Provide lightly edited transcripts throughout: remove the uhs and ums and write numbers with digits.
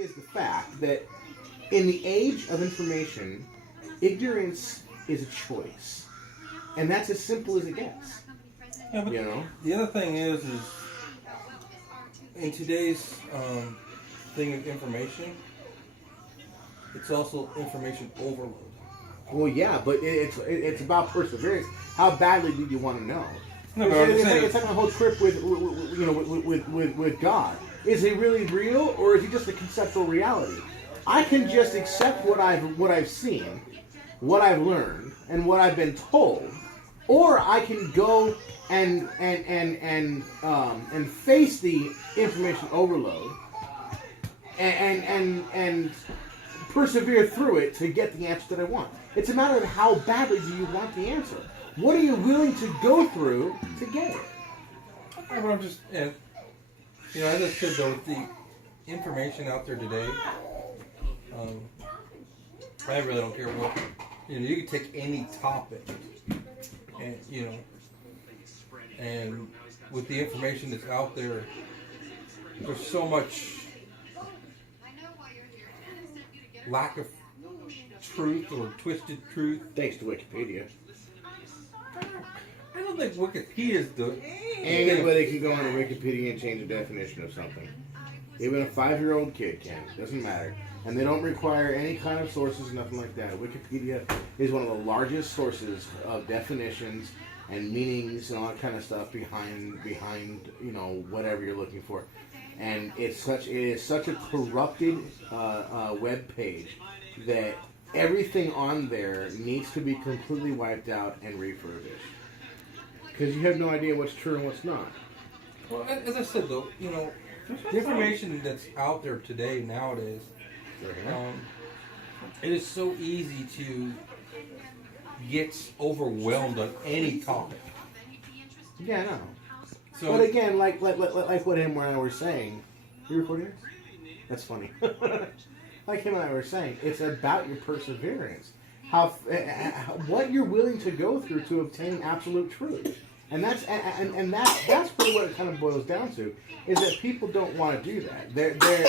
is the fact that in the age of information, ignorance is a choice. And that's as simple as it gets. Yeah, but the other thing is in today's thing of information, it's also information overload. Well, yeah, but it's about perseverance. How badly do you want to know? No, but it's like a whole trip with God. Is he really real, or is he just a conceptual reality? I can just accept what I've seen, what I've learned, and what I've been told, or I can go and face the information overload and persevere through it to get the answer that I want. It's a matter of how badly do you want the answer. What are you willing to go through to get it? I'm just, as I said though, with the information out there today, I really don't care what, you can take any topic, and, and with the information that's out there, there's so much lack of truth or twisted truth. Thanks to Wikipedia. I don't think Wikipedia's Anybody can go on Wikipedia and change the definition of something. Even a 5-year-old kid can. Doesn't matter. And they don't require any kind of sources, nothing like that. Wikipedia is one of the largest sources of definitions and meanings and all that kind of stuff behind whatever you're looking for. And it is such a corrupted web page that everything on there needs to be completely wiped out and refurbished. Because you have no idea what's true and what's not. Well, as I said though, the information that's out there today, nowadays, it is so easy to get overwhelmed on any topic. Yeah, I know. So, but again, like what him and I were saying, you recording this? That's funny. Like him and I were saying, it's about your perseverance. What you're willing to go through to obtain absolute truth. And that's really what it kind of boils down to, is that people don't want to do that.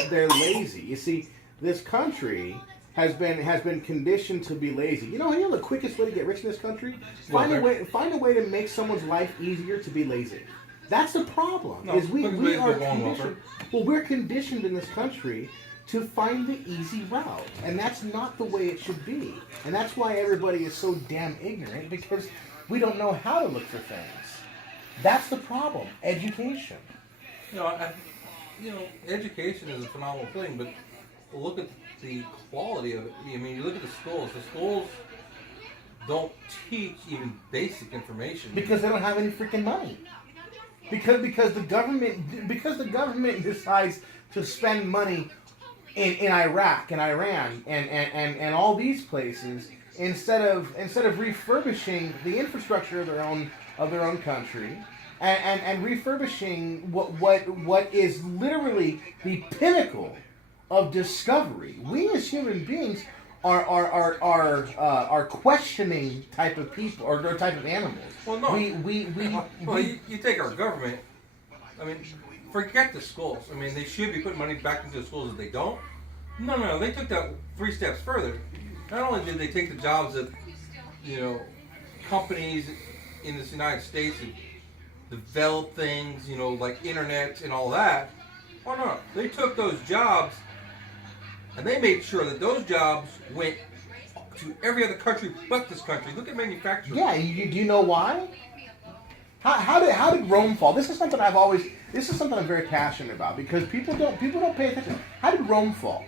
They're lazy. You see, this country has been conditioned to be lazy. You know the quickest way to get rich in this country? Find a way to make someone's life easier to be lazy. That's the problem. No, we are conditioned. Well, we're conditioned in this country to find the easy route, and that's not the way it should be. And that's why everybody is so damn ignorant, because we don't know how to look for things. That's the problem. Education. Education is a phenomenal thing, but look at the quality of it. I mean, you look at the schools. The schools don't teach even basic information because they don't have any freaking money. Because the government decides to spend money in Iraq and Iran and all these places instead of refurbishing the infrastructure of their own country and refurbishing what is literally the pinnacle of discovery. We as human beings are questioning type of people or type of animals. Well, no. You take our government. I mean, forget the schools. I mean, they should be putting money back into the schools. If they don't, no, they took that 3 steps further. Not only did they take the jobs that companies in the United States that develop things, like internet and all that. Oh no, they took those jobs and they made sure that those jobs went to every other country but this country. Look at manufacturing. Yeah, you know why? How did Rome fall? This is something I'm very passionate about, because people don't pay attention. How did Rome fall?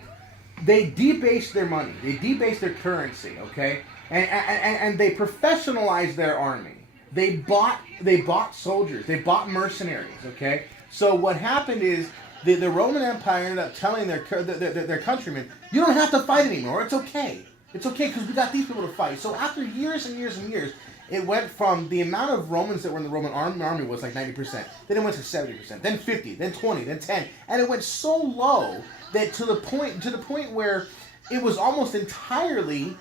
They debased their money. They debased their currency. Okay, and they professionalized their army. They bought soldiers. They bought mercenaries. Okay, so what happened is the Roman Empire ended up telling their countrymen, you don't have to fight anymore. It's okay. It's okay because we got these people to fight. So after years and years and years, it went from the amount of Romans that were in the Roman army was like 90%. Then it went to 70%. Then 50. Then 20. Then 10. And it went so low that to the point where it was almost entirely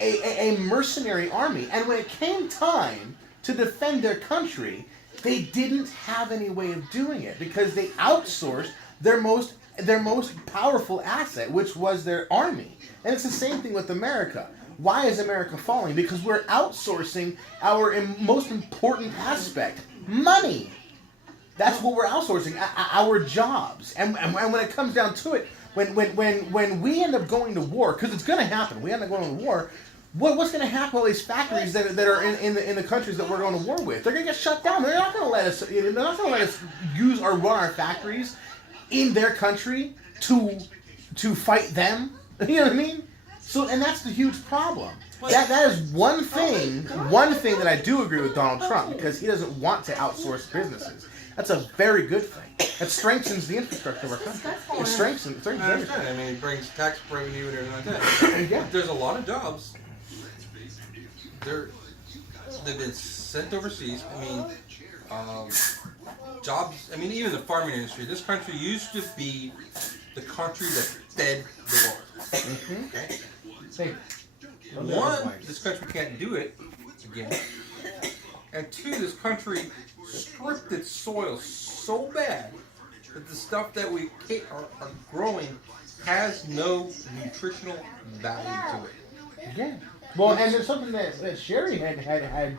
a mercenary army. And when it came time to defend their country, they didn't have any way of doing it because they outsourced their most their most powerful asset, which was their army. And it's the same thing with America. Why is America falling? Because we're outsourcing our most important aspect, money. That's what we're outsourcing, our jobs. And when it comes down to it, when we end up going to war, because it's going to happen, we end up going to war, what's going to happen to all these factories that are in the countries that we're going to war with? They're going to get shut down. They're not going to let us. They're not going to let us use or run our factories in their country to fight them. You know what I mean? So, and that's the huge problem. That is one thing that I do agree with Donald Trump, because he doesn't want to outsource businesses. That's a very good thing. That strengthens the infrastructure of our country. It strengthens I understand. everything. I mean, it brings tax revenue and everything like that. Yeah. There's a lot of jobs. They've been sent overseas. I mean, jobs. I mean, even the farming industry. This country used to be the country that fed the world. Mm-hmm. Okay? Hey, One, this country can't do it again. And two, this country stripped its soil so bad that the stuff that we are growing has no nutritional value to it. Yeah. Well, and there's something that Sherry had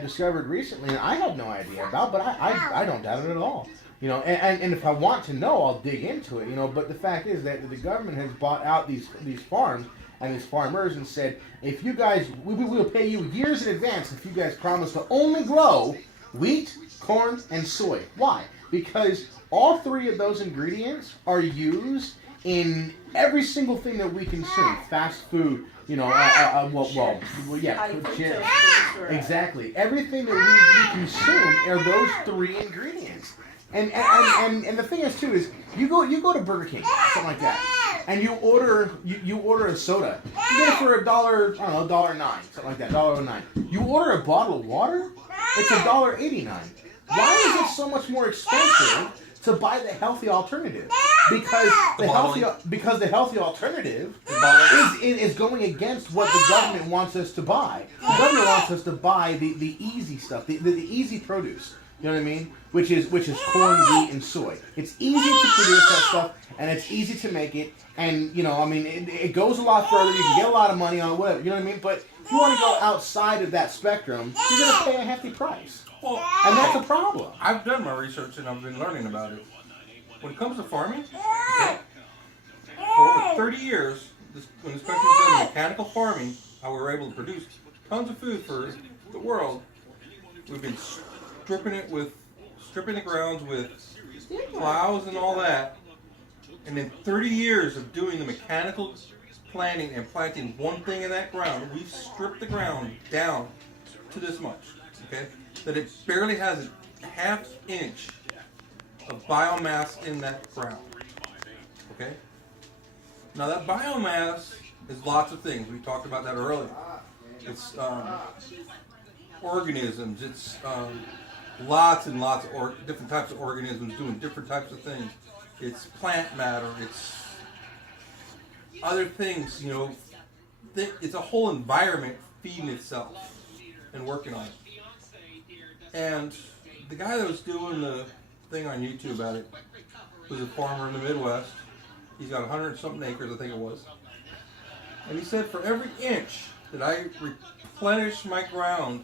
discovered recently, and I had no idea about, but I don't doubt it at all. You know, and if I want to know, I'll dig into it. You know, but the fact is that the government has bought out these farms and these farmers and said, if you guys, we will pay you years in advance if you guys promise to only grow wheat, corn, and soy. Why? Because all three of those ingredients are used in every single thing that we consume. Fast food, you know, exactly. Everything that we consume are those three ingredients. And the thing is too is you go to Burger King, something like that, and you order a soda. You get it for $1, I don't know, $1.09, something like that, $1.09. You order a bottle of water, it's $1.89. Why is it so much more expensive to buy the healthy alternative? Because the healthy alternative is going against what the government wants us to buy. The government wants us to buy the easy stuff, the easy produce. You know what I mean? Which is corn, wheat, and soy. It's easy to produce that stuff, and it's easy to make it. And you know, I mean, it goes a lot further. You can get a lot of money on it, whatever. You know what I mean? But if you want to go outside of that spectrum, you're going to pay a hefty price, and that's a problem. I've done my research and I've been learning about it. When it comes to farming, okay, for over 30 years, when this country was doing mechanical farming, how we were able to produce tons of food for the world, we've been stripping the grounds with plows and all that. And in 30 years of doing the mechanical planting and planting one thing in that ground, we've stripped the ground down to this much, okay? That it barely has a half inch of biomass in that ground, okay? Now that biomass is lots of things. We talked about that earlier. It's organisms. It's lots and lots of different types of organisms doing different types of things. It's plant matter. It's other things, you know. It's a whole environment feeding itself and working on it. And the guy that was doing the thing on YouTube about it was a farmer in the Midwest. He's got 100-something acres, I think it was. And he said, for every inch that I replenish my ground